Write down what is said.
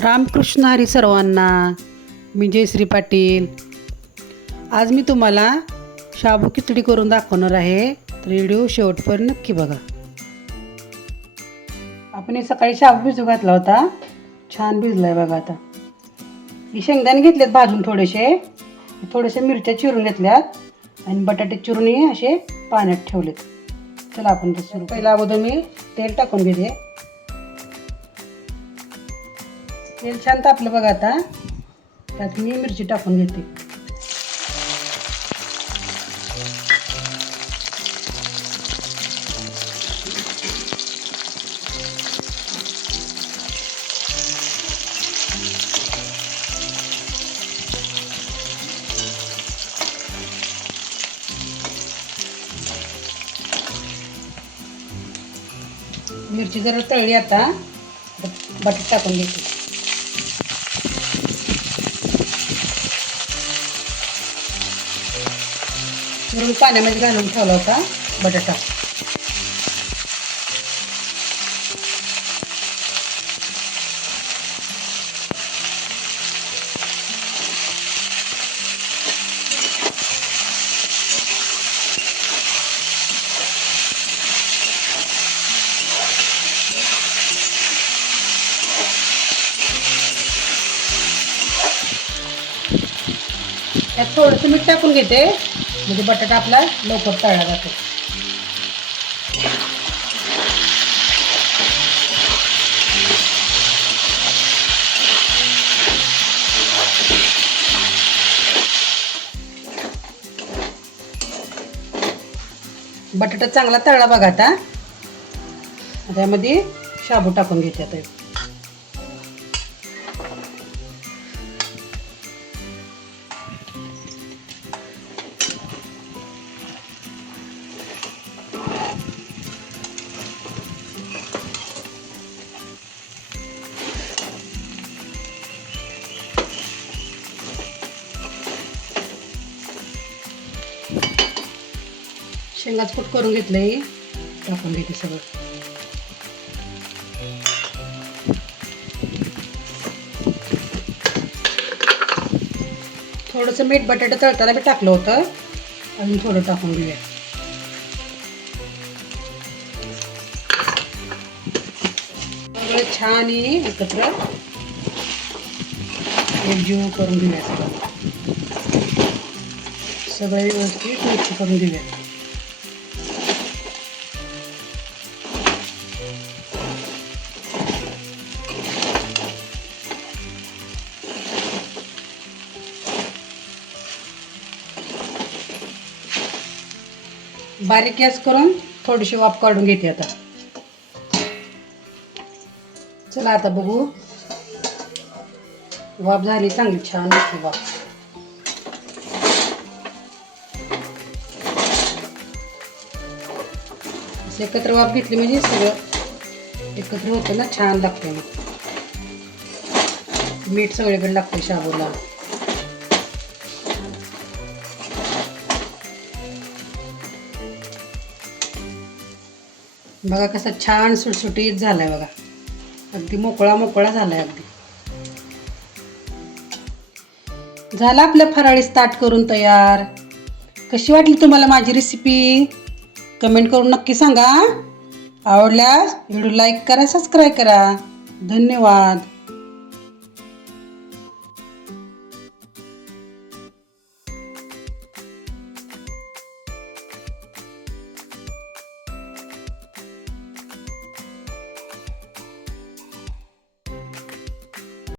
रामकृष्ण हरी सर्वांना. मी जयश्री पाटील. आज मी तुम्हाला शाबू खिचडी करून दाखवणार आहे, तर व्हिडिओ शेवटपर्यंत नक्की बघा. आपण सकाळी शाबू भिजू घातला होता, छान भिजलाय बघा. आता ही शेंगदाणे घेतलेत भाजून, थोडेसे मिरच्या चिरून घेतल्यात आणि बटाटे चिरून असे पाण्यात ठेवलेत. चला आपण ते सुरू. पहिला अगोदर मी तेल टाकून घेते. तेल छान तापलं बघा. आता त्यात मी मिरची टाकून घेते. मिरची जरा तळली, आता बटाटे टाकून घेते. चिरून पाण्यामध्ये घालून ठेवला होता बटाटा. त्यात थोडंसं मीठ टाकून घेते, म्हणजे बटाटा आपला लवकर तळला जातो. बटाटा चांगला तळला बघा. आता त्यामध्ये शाबू टाकून घेते. आता शेंगाच कूट करून घेतलंय, टाकून घेते सगळं. थोडंसं मीठ बटाटा तळताना मी टाकलं होतं, अजून थोडं टाकून घेऊया. सगळं छान एकत्र एकजीव करून घेऊया. सगळं व्यवस्थित मिक्स करून घेऊया. बारीक गॅस करून थोडीशी वाफ काढून घेते. आता चला आता बघू. वाफ झाली चांगली, छान दिसते वाफ. एकत्र वाफ घेतली म्हणजे सगळं एकत्र होतं ना, छान लागते. मीठ सगळीकडे लागते शाबूला. बघा कसा छान सुटसुटीत झालाय बघा. अगदी मोकळा मोकळा झालाय. अगदी झाला आपलं फराळी ताट करून तयार. कशी वाटली तुम्हाला माझी रेसिपी? कमेंट करून नक्की सांगा. आवडल्यास व्हिडिओ लाईक करा, सबस्क्राईब करा. धन्यवाद.